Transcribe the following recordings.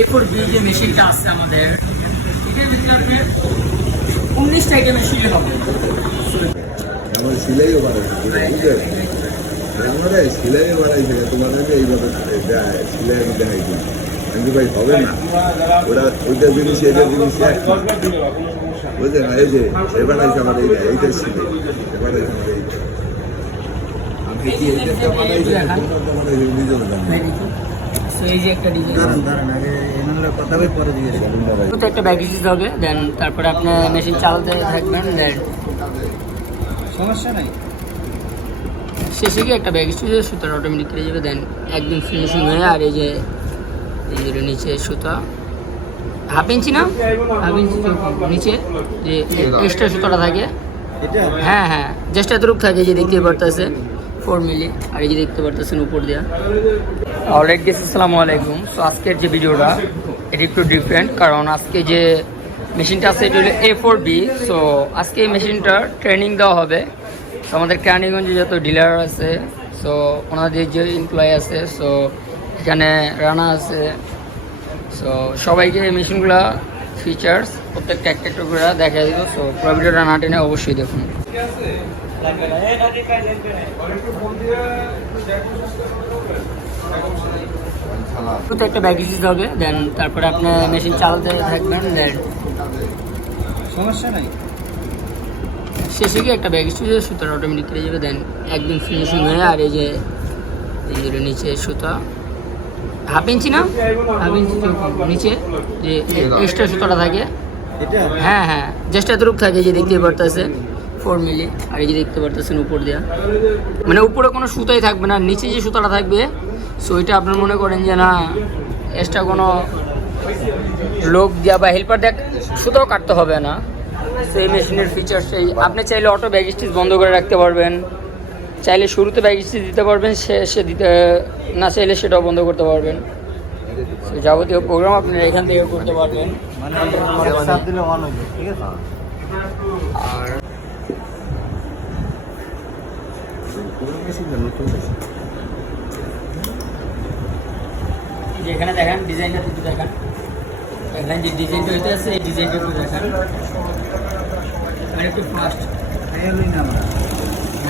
এ four B যে মেশিনটা আছে আমাদের এটার ভিতরে আপনার উনিশটা আইটেমের সিল হবে। আমার সিলাইও বাড়াইছে আমরা সিলাইও বাড়াইছে তোমাদের এইভাবে সিলাই আমি দেখাই আমি ভাই হবে না। ওরা ওইটা জিনিস এটা জিনিস এক না। বুঝলেন না? এই যে সে বাড়াইছে আমার এইটা এইটা সিলাই। সে বাড়াইছে আমার এইটা। আমি কি এইটা বাড়াইছে নিজেও জানি না। সো এই যে একটা ডিজাইন দাঁড়ান দাঁড়ান আগে এনারা কথা বলে পরে দিয়েছে তো একটা ব্যাগেজ হবে দেন তারপরে আপনার মেশিন চালাতে থাকবেন দেন সমস্যা নাই। শেষে গিয়ে একটা ব্যাগেজ দিয়ে সুতার অটোমেটিক কেটে যাবে দেন একদম ফিনিশিং হয়ে আর এই যে এই যে নিচে সুতা হাফ ইঞ্চি না? হাফ ইঞ্চি নিচে যে এক্সট্রা সুতাটা থাকে। হ্যাঁ হ্যাঁ জাস্ট এতটুকু থাকে যে দেখতে পারতেছেন। ফোর মিলি এই যে দেখতে পারতেছেন উপর দিয়া। অলরেড গেছি আসসালামু আলাইকুম। সো আজকের যে ভিডিওটা, এটা একটু ডিফারেন্ট কারণ আজকে যে মেশিনটা আছে, এটা হলো এ ফোর বি সো আজকে এই মেশিনটা ট্রেনিং দেওয়া হবে। তো আমাদের কেরানীগঞ্জে যত ডিলার আছে সো ওনাদের যে এমপ্লয় আছে সো এখানে রানা আছে। সো সবাইকে এই মেশিনগুলো ফিচার্স প্রত্যেকটা একটা একটা করে দেখা দিব। সো পুরো ভিডিওটা না টেনে অবশ্যই দেখুন। তো একটা ব্যাগেজ হবে দেন তারপরে আপনার মেশিন চালাতে থাকবেন দেন সমস্যা নাই। শেষে গিয়ে একটা ব্যাগেজ দিয়ে সুতার অটোমেটিক কেটে যাবে দেন একদম ফিনিশিং হয়ে আর এই যে নিচে সুতা। হাফ ইঞ্চি না? হাফ ইঞ্চি নিচে যে এক্সট্রা সুতাটা থাকে। হ্যাঁ হ্যাঁ। জাস্ট এতটুকু থাকে যে দেখতে পারতেছেন। ফোর মিলি আর এই যে দেখতে পারতেছেন উপর দিয়া। মানে উপরে কোনো সুতাই থাকবে না নিচে যে সুতাটা থাকবে সো এটা আপনার মনে করেন যে না এক্সট্রা কোনো লোক দেওয়া বা হেল্পার দেখ সুতাও কাটতে হবে না। সেই মেশিনের ফিচার্স সেই আপনি চাইলে অটো ব্যাগ স্টিচ বন্ধ করে রাখতে পারবেন। চাইলে শুরুতে ব্যাগ স্টিচ দিতে পারবেন শেষে দিতে না চাইলে সেটাও বন্ধ করতে পারবেন। যাবতীয় প্রোগ্রাম আপনারা এখান থেকে করতে পারবেন। মানে আছে? আর এখানে দেখেন ডিজাইনটা একটু দেখেন। এখানে যে ডিজাইনটা হইতে আছে এই ডিজাইনটা একটু দেখেন। মানে একটু ফাস্ট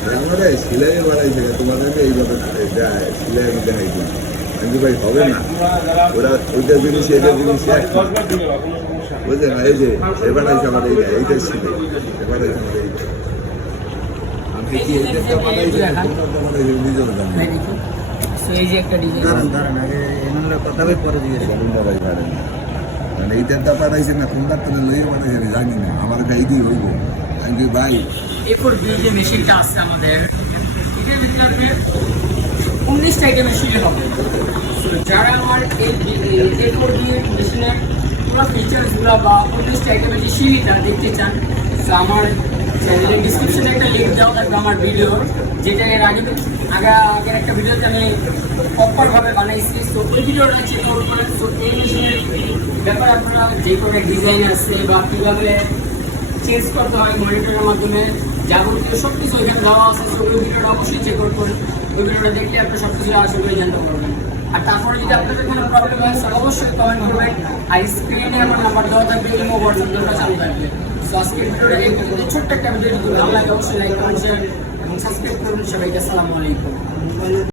আমরা সিলাইও বাড়াইছে তোমাদের এইভাবে দেয় সিলাই আমি দেখাই দিই। আমি ভাই হবে না। ওরা ওইটা জিনিস এটা জিনিস এক না। বুঝলেন এই যে আমার এইটা এইটা সিলাই। আমার এইটা আমি কি এইটা এই যে একটা ডিজাইন দাঁড়ান দাঁড়ান আগে এনারা কথা বলে পরে দিয়েছে মুন্না পারেন না মানে এইটা বাড়াইছে না কোনটা তো লইয়ে বাড়াইছে জানি না। আমার দিয়ে হইব? আমি কি ভাই এ ফোর বি যে মেশিনটা আছে আমাদের, এটার ভিতরে আপনার উনিশটা আইটেমের সিল হবে। যারা আমার এই এ ফোর বি মেশিনের পুরো ফিচার্সগুলো বা উনিশটা আইটেমের যে সিলটা দেখতে চান তো আমার চ্যানেলের ডিসক্রিপশনে একটা লিঙ্ক দেওয়া থাকবে আমার ভিডিও যেটা এর আগে আগে আগের একটা ভিডিওতে আমি প্রপারভাবে বানাইছি। তো ওই ভিডিওটা চেক আউট করেন তো এই মেশিনের ব্যাপারে আপনারা যে কোনো ডিজাইন আছে বা কীভাবে চেঞ্জ করতে হয় মনিটরের মাধ্যমে। যাবতীয় সব কিছু এখানে দেওয়া আছে সো ওই ভিডিওটা অবশ্যই চেক করুন। ওই ভিডিওটা দেখলে আপনি সব কিছু আশা করে জানতে পারবেন। আর তারপরে যদি আপনাদের কোনো প্রবলেম হয় অবশ্যই কমেন্ট করবেন। আর স্ক্রিনে আমার নাম্বার দেওয়া থাকবে, ইমো হোয়াটসঅ্যাপ চালু থাকবে। সো আজকের ভিডিওটা এই পর্যন্ত ছোট্ট একটা ভিডিও যদি ভালো লাগে, অবশ্যই লাইক করুন শেয়ার এবং সাবস্ক্রাইব করুন। সবাইকে আসসালামু আলাইকুম।